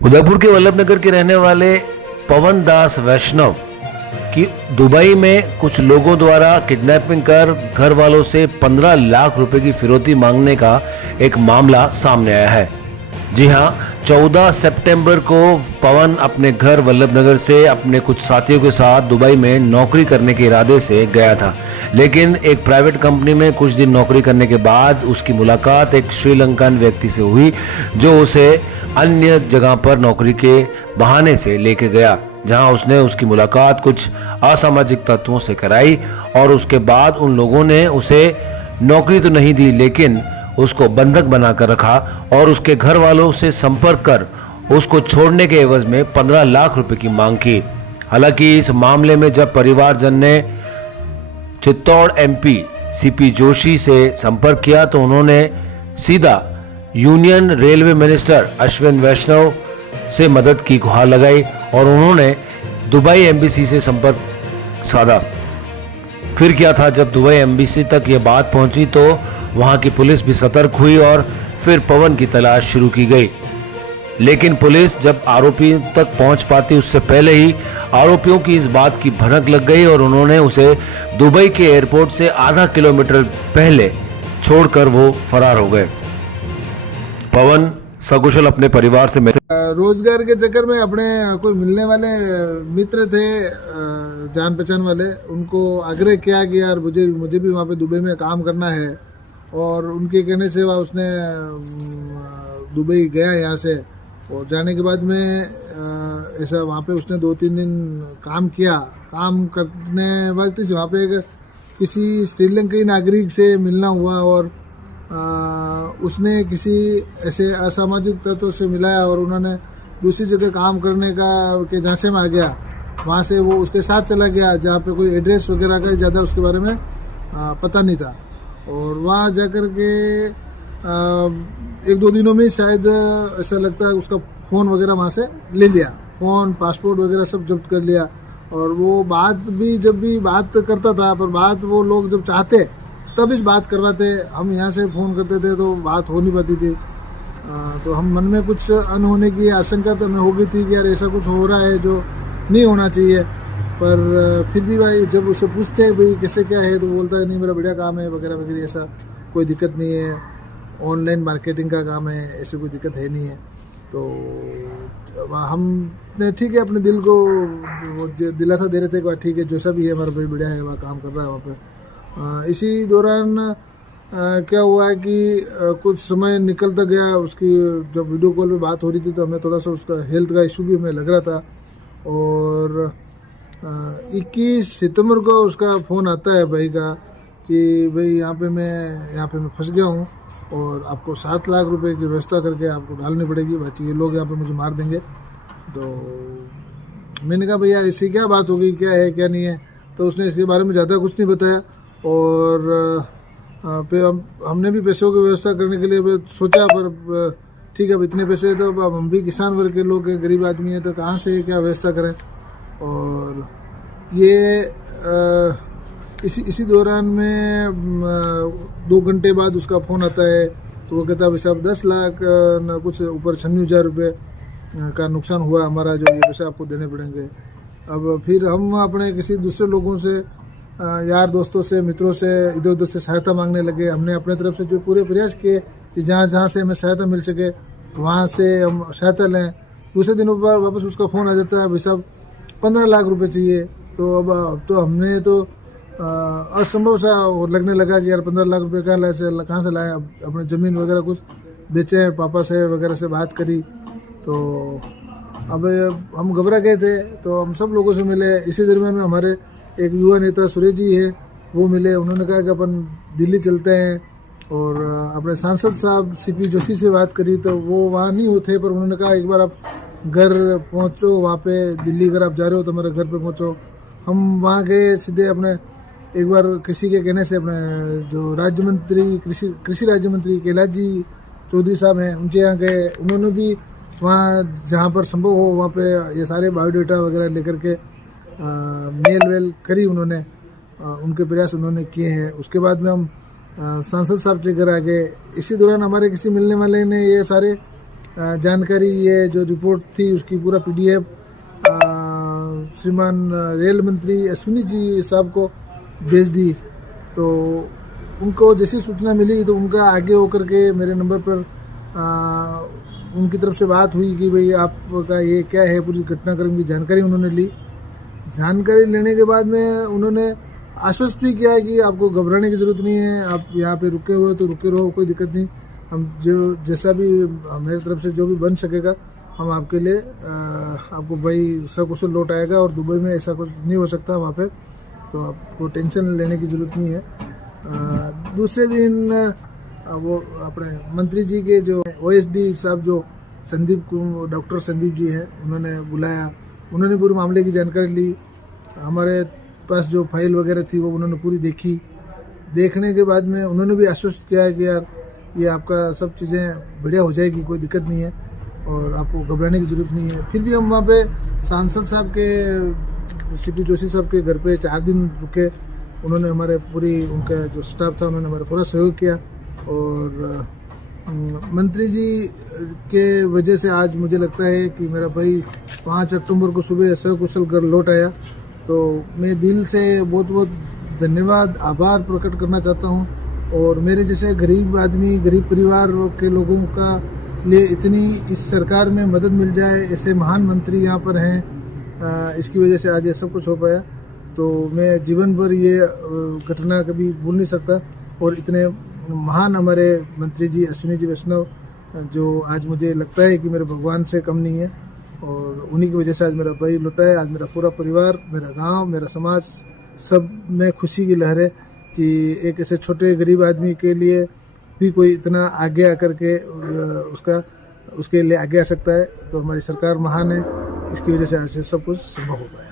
उदयपुर के वल्लभ नगर के रहने वाले पवन दास वैष्णव की दुबई में कुछ लोगों द्वारा किडनैपिंग कर घर वालों से 15 लाख रुपए की फिरौती मांगने का एक मामला सामने आया है। जी हां, 14 सितंबर को पवन अपने घर वल्लभ नगर से अपने कुछ साथियों के साथ दुबई में नौकरी करने के इरादे से गया था, लेकिन एक प्राइवेट कंपनी में कुछ दिन नौकरी करने के बाद उसकी मुलाकात एक श्रीलंकन व्यक्ति से हुई, जो उसे अन्य जगह पर नौकरी के बहाने से लेके गया, जहां उसने उसकी मुलाकात कुछ असामाजिक तत्वों से कराई और उसके बाद उन लोगों ने उसे नौकरी तो नहीं दी, लेकिन उसको बंधक बनाकर रखा और उसके घर वालों से संपर्क कर उसको छोड़ने के एवज में 15 लाख रुपए की मांग की। हालांकि इस मामले में जब परिवारजन ने चित्तौड़ एमपी सीपी जोशी से संपर्क किया तो उन्होंने सीधा यूनियन रेलवे मिनिस्टर अश्विन वैष्णव से मदद की गुहार लगाई और उन्होंने दुबई एम्बेसी से संपर्क साधा। फिर क्या था, जब दुबई एम्बेसी तक ये बात पहुंची तो वहां की पुलिस भी सतर्क हुई और फिर पवन की तलाश शुरू की गई, लेकिन पुलिस जब आरोपी तक पहुंच पाती उससे पहले ही आरोपियों की इस बात की भनक लग गई और उन्होंने उसे दुबई के एयरपोर्ट से आधा किलोमीटर पहले छोड़कर वो फरार हो गए। पवन सकुशल अपने परिवार से रोजगार के चक्कर में अपने कोई मिलने वाले मित्र थे, जान पहचान वाले, उनको आग्रह किया कि यार मुझे भी वहाँ पे दुबई में काम करना है, और उनके कहने से वह उसने दुबई गया यहाँ से। और जाने के बाद में ऐसा वहाँ पे उसने 2-3 दिन काम किया। काम करने वक्त वहाँ पे किसी श्रीलंकाई नागरिक से मिलना हुआ और उसने किसी ऐसे असामाजिक तत्व से मिलाया और उन्होंने दूसरी जगह काम करने के झांसे में आ गया। वहाँ से वो उसके साथ चला गया जहाँ पे कोई एड्रेस वगैरह का ज़्यादा उसके बारे में पता नहीं था, और वहाँ जाकर के 1-2 दिनों में शायद ऐसा लगता है उसका फ़ोन वगैरह वहाँ से ले लिया, फ़ोन पासपोर्ट वगैरह सब जब्त कर लिया। और वो बात भी जब भी बात करता था, पर बात वो लोग जब चाहते तब इस बात करवाते, हम यहाँ से फ़ोन करते थे तो बात हो नहीं पाती थी। तो हम मन में कुछ अनहोने की आशंका तो हमें हो गई थी कि यार ऐसा कुछ हो रहा है जो नहीं होना चाहिए। पर फिर भी भाई जब उससे पूछते हैं भाई कैसे क्या है, तो बोलता है नहीं मेरा बढ़िया काम है वगैरह वगैरह, ऐसा कोई दिक्कत नहीं है, ऑनलाइन मार्केटिंग का काम है, ऐसी कोई दिक्कत है नहीं है। तो हमने ठीक है अपने दिल को वो दिलासा दे रहे थे कि ठीक है जैसा भी है हमारा भाई बढ़िया है, वहाँ काम कर रहा है वहाँ पे। इसी दौरान क्या हुआ है कि कुछ समय निकलता गया, उसकी जब वीडियो कॉल पे बात हो रही थी तो हमें थोड़ा सा उसका हेल्थ का इशू भी हमें लग रहा था। और 21 सितंबर को उसका फ़ोन आता है भाई का कि भाई यहाँ पे मैं फंस गया हूँ और आपको 7 लाख रुपए की व्यवस्था करके आपको डालनी पड़ेगी, बाकी ये लोग यहाँ पे मुझे मार देंगे। तो मैंने कहा भैया ऐसी क्या बात हो गई, क्या है क्या नहीं है। तो उसने इसके बारे में ज़्यादा कुछ नहीं बताया, और हमने भी पैसों की व्यवस्था करने के लिए सोचा, पर ठीक है अब इतने पैसे तो अब हम भी किसान वर्ग के लोग हैं, गरीब आदमी हैं, तो कहाँ से क्या व्यवस्था करें। और ये इसी दौरान में 2 घंटे बाद उसका फ़ोन आता है, तो वो कहता है भाई साहब 10 लाख न कुछ ऊपर 96,000 रुपये का नुकसान हुआ हमारा, जो ये पैसे आपको देने पड़ेंगे। अब फिर हम अपने किसी दूसरे लोगों से, यार दोस्तों से, मित्रों से इधर उधर से सहायता मांगने लगे। हमने अपने तरफ से जो पूरे प्रयास किए कि जहाँ से हमें सहायता मिल सके वहाँ से हम सहायता लें। दूसरे दिनों पर वापस उसका फ़ोन आ जाता है भाई साहब 15 लाख रुपए चाहिए। तो अब तो हमने तो असंभव सा लगने लगा कि यार 15 लाख रुपए कहाँ से लाएँ। अब अपने ज़मीन वगैरह कुछ बेचे, पापा से वगैरह से बात करी, तो अब हम घबरा गए थे। तो हम सब लोगों से मिले। इसी दरमियान में हमारे एक युवा नेता सुरेश जी है, वो मिले। उन्होंने कहा कि अपन दिल्ली चलते हैं, और अपने सांसद साहब सीपी जोशी से बात करी तो वो वहाँ नहीं होते, पर उन्होंने कहा एक बार आप घर पहुँचो, वहाँ पे दिल्ली अगर आप जा रहे हो तो मेरे घर पे पहुँचो। हम वहाँ गए सीधे, अपने एक बार किसी के कहने से अपने जो राज्य मंत्री कृषि राज्य मंत्री कैलाश जी चौधरी साहब हैं उनके यहाँ गए। उन्होंने भी वहाँ जहाँ पर संभव हो वहाँ पे ये सारे बायोडाटा वगैरह लेकर के मेल वेल करी उन्होंने, उनके प्रयास उन्होंने किए हैं। उसके बाद में हम सांसद साहब के घर आ गए। इसी दौरान हमारे किसी मिलने वाले ने ये सारे जानकारी, ये जो रिपोर्ट थी उसकी पूरा PDF श्रीमान रेल मंत्री अश्विनी जी साहब को भेज दी। तो उनको जैसी सूचना मिली तो उनका आगे होकर के मेरे नंबर पर उनकी तरफ से बात हुई कि भाई आपका ये क्या है, पूरी घटनाक्रम की जानकारी उन्होंने ली। जानकारी लेने के बाद में उन्होंने आश्वस्त भी किया है कि आपको घबराने की ज़रूरत नहीं है, आप यहाँ पे रुके हुए तो रुके रहो, कोई दिक्कत नहीं। हम जो जैसा भी मेरी तरफ से जो भी बन सकेगा हम आपके लिए आपको भाई सकुशल लौट आएगा, और दुबई में ऐसा कुछ नहीं हो सकता वहाँ पे, तो आपको टेंशन लेने की ज़रूरत नहीं है। दूसरे दिन वो अपने मंत्री जी के जो OSD साहब जो डॉक्टर संदीप जी हैं, उन्होंने बुलाया, उन्होंने पूरे मामले की जानकारी ली। हमारे पास जो फाइल वगैरह थी वो उन्होंने पूरी देखी। देखने के बाद में उन्होंने भी आश्वस्त किया है कि यार ये आपका सब चीज़ें बढ़िया हो जाएगी, कोई दिक्कत नहीं है और आपको घबराने की ज़रूरत नहीं है। फिर भी हम वहाँ पे सांसद साहब के CP जोशी साहब के घर पे 4 दिन रुके। उन्होंने हमारे पूरी उनका जो स्टाफ था उन्होंने हमारा पूरा सहयोग किया, और मंत्री जी के वजह से आज मुझे लगता है कि मेरा भाई 5 अक्टूबर को सुबह सकुशल घर लौट आया। तो मैं दिल से बहुत बहुत धन्यवाद, आभार प्रकट करना चाहता हूँ। और मेरे जैसे गरीब आदमी, गरीब परिवार के लोगों का लिए इतनी इस सरकार में मदद मिल जाए, ऐसे महान मंत्री यहाँ पर हैं, इसकी वजह से आज ये सब कुछ हो पाया। तो मैं जीवन भर ये घटना कभी भूल नहीं सकता। और इतने महान हमारे मंत्री जी अश्विनी जी वैष्णव, जो आज मुझे लगता है कि मेरे भगवान से कम नहीं है, और उन्हीं की वजह से आज मेरा भाई लौटा है। आज मेरा पूरा परिवार, मेरा गांव, मेरा समाज, सब में खुशी की लहर है कि एक ऐसे छोटे गरीब आदमी के लिए भी कोई इतना आगे आकर के उसके लिए आगे आ सकता है। तो हमारी सरकार महान है, इसकी वजह से आज से सब कुछ संभव हो पाया।